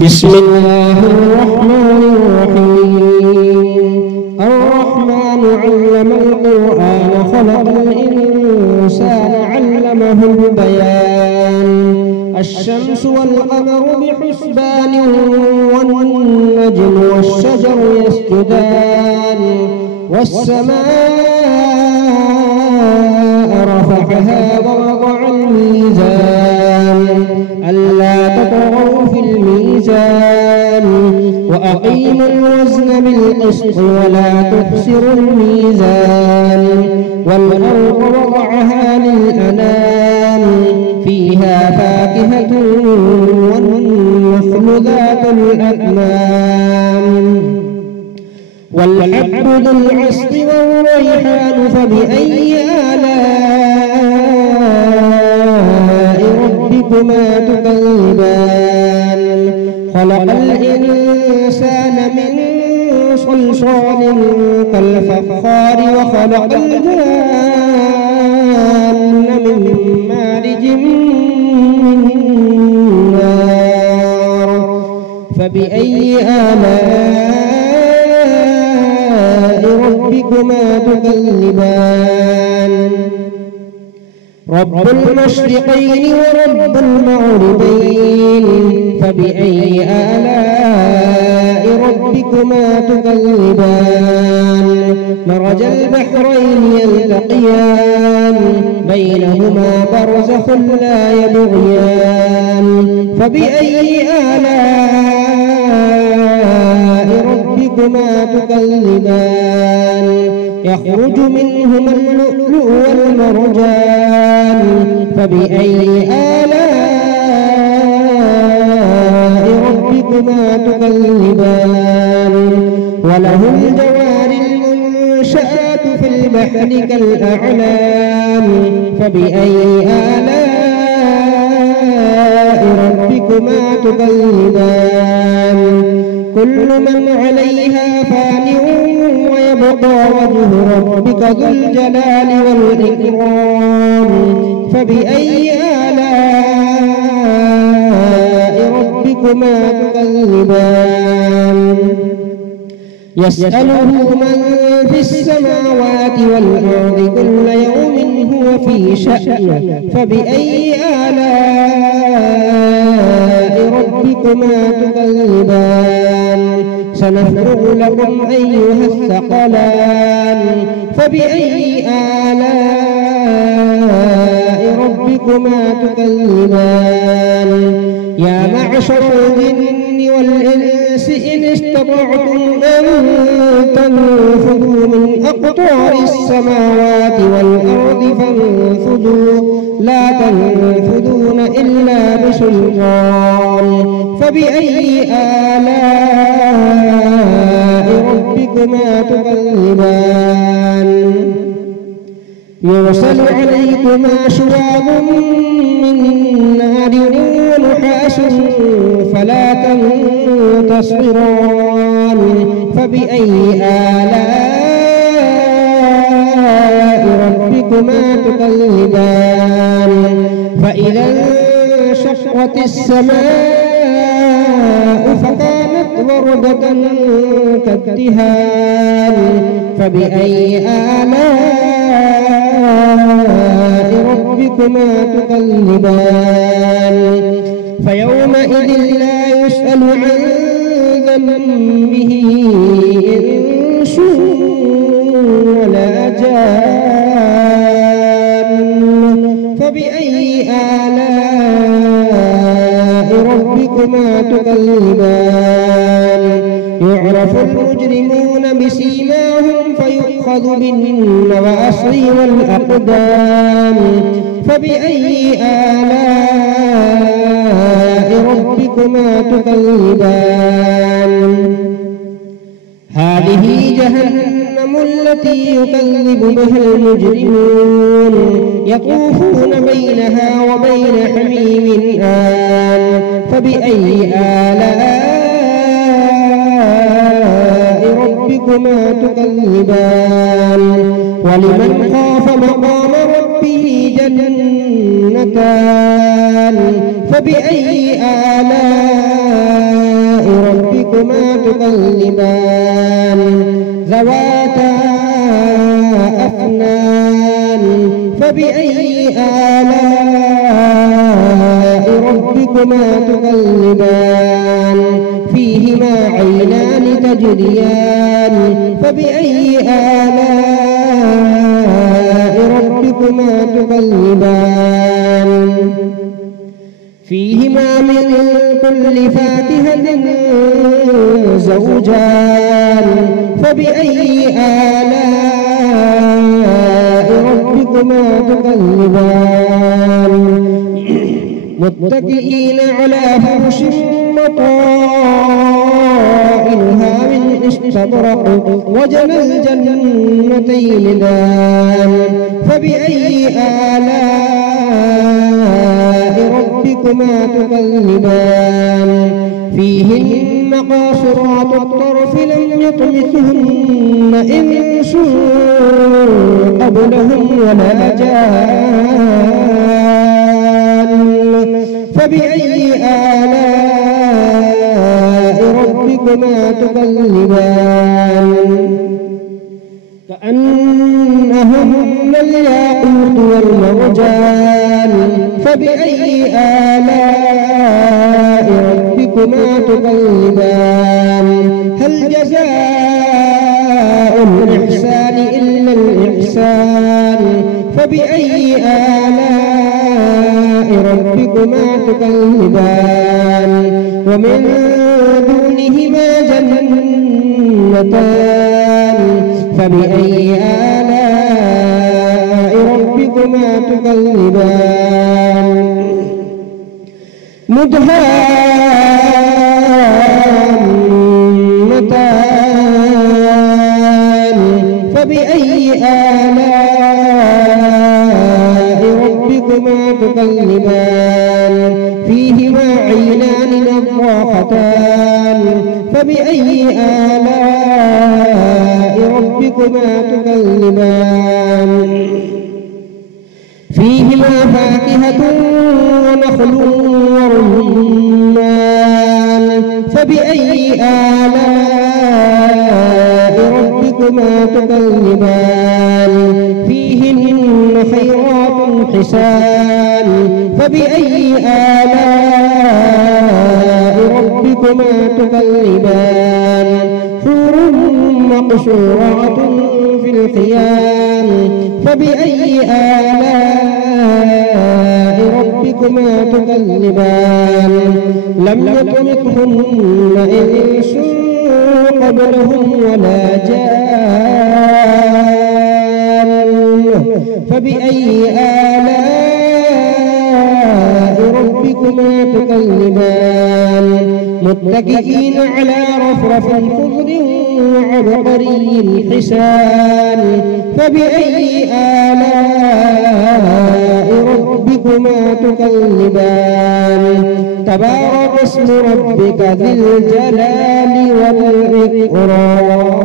بسم الله الرحمن الرحيم. الرحمن علم القرآن خلق الإنسان علمه البيان. الشمس والقمر بحسبان والنجم والشجر يسجدان والسماء رفعها ووضع الميزان ألا تطغوا في الميزان وأقيموا الوزن بالقسط ولا تخسروا الميزان. والأرض وضعها للأنام فيها فاكهة والنخل ذات الأكمام والحب ذو العصف والريحان فبأي آلاء ربكما تكذبان. خلق الإنسان من صلصال كالفخار وخلق الجان من مارج من نار فبأي آلاء ربكما تكذبان. رب المشرقين ورب المغربين فبأي آلاء ربكما تكذبان. مرج البحرين يلتقيان بينهما برزخ لا يبغيان فبأي آلاء ربكما تكذبان. يخرج منهما اللؤلؤ والمرجان فبأي آلاء ربكما تكذبان. وله الجوار المنشآت في البحر كالأعلام فبأي آلاء ربكما تكذبان. كل من عليها فان ويبقى وجه ربك ذو الجلال والإكرام فبأي آلاء ربكما تكذبان. يسأله من في السماوات والأرض كل يوم هو في شأن فبأي آلاء ربكما تكذبان. سنفرغ لكم أيها الثقلان فبأي آلاء ربكما تكذبان. يا معشر الجن والإنس إن استطعتم أن تنفذوا من أقطار السماوات والأرض فانفذوا لا تنفذون إلا بسلطان فبأي آلاء ربكما تكذبان. يرسل عليكما شواظ من نار ونحاس فلا تنتصران فبأي آلاء ربكما تكذبان. فإذا انشقت السماء فكانت وردة كالدهان فبأي آلاء ربكما تكذبان. فيومئذ لا يسأل عن ذنبه إنس ولا جان فبأي آلاء ربكما تكذبان. يعرف المجرمون بسيماهم فيؤخذ بالنواصي والأقدام فبأي آلاء ربكما تكذبان. هذه جهنم التي يكذب بها المجرمون يطوفون بينها وبين حميم آن فبأي آلاء ربكما تكذبان. ولمن خاف مقام ربه جنتان فبأي آلاء ربكما تكذبان ذواتا أفنان فبأي آلاء ربكما تكذبان فيهما عينان تجريان فبأي آلاء ربكما تكذبان فيهما من كل فاكهة زوجان فبأي آلاء ربكما تكذبان متكئين على فرش مطائنها من استبرق وجنى الجنتين دان فبأي آلاء ربكما تكذبان فيهن قاصرات الطرف لم يطمثهن إنس قبلهم ولا جان فبأي آلاء ربكما تكذبان كأنهن الياقوت والمرجان فبأي آلاء ربكما تكذبان هل جزاء الإحسان إلا الإحسان فبأي آلاء ربكما تكذبان ومن دونهما جنتان فبأي آلاء ربكما تكذبان مدهامتان فبأي آلاء ربكما تكذبان فيهما عينان نضاختان فبأي آلاء ربكما تكذبان فيهما فاكهة ونخل ورمان فبأي آلاء ربكما تكذبان فيهن خيرات حسان فبأي آلاء ربكما تكذبان حور مقصورات في الخيام فبأي آلاء ربكما تكذبان لم يطمثهن إنس قبلهم ولا جان فبأي آلاء ربكما تكذبان متكئين على رفرف خضر وعبقري حسان فبأي آلاء ربكما تكذبان تبارك اسم ربك ذي الجلال والإكرام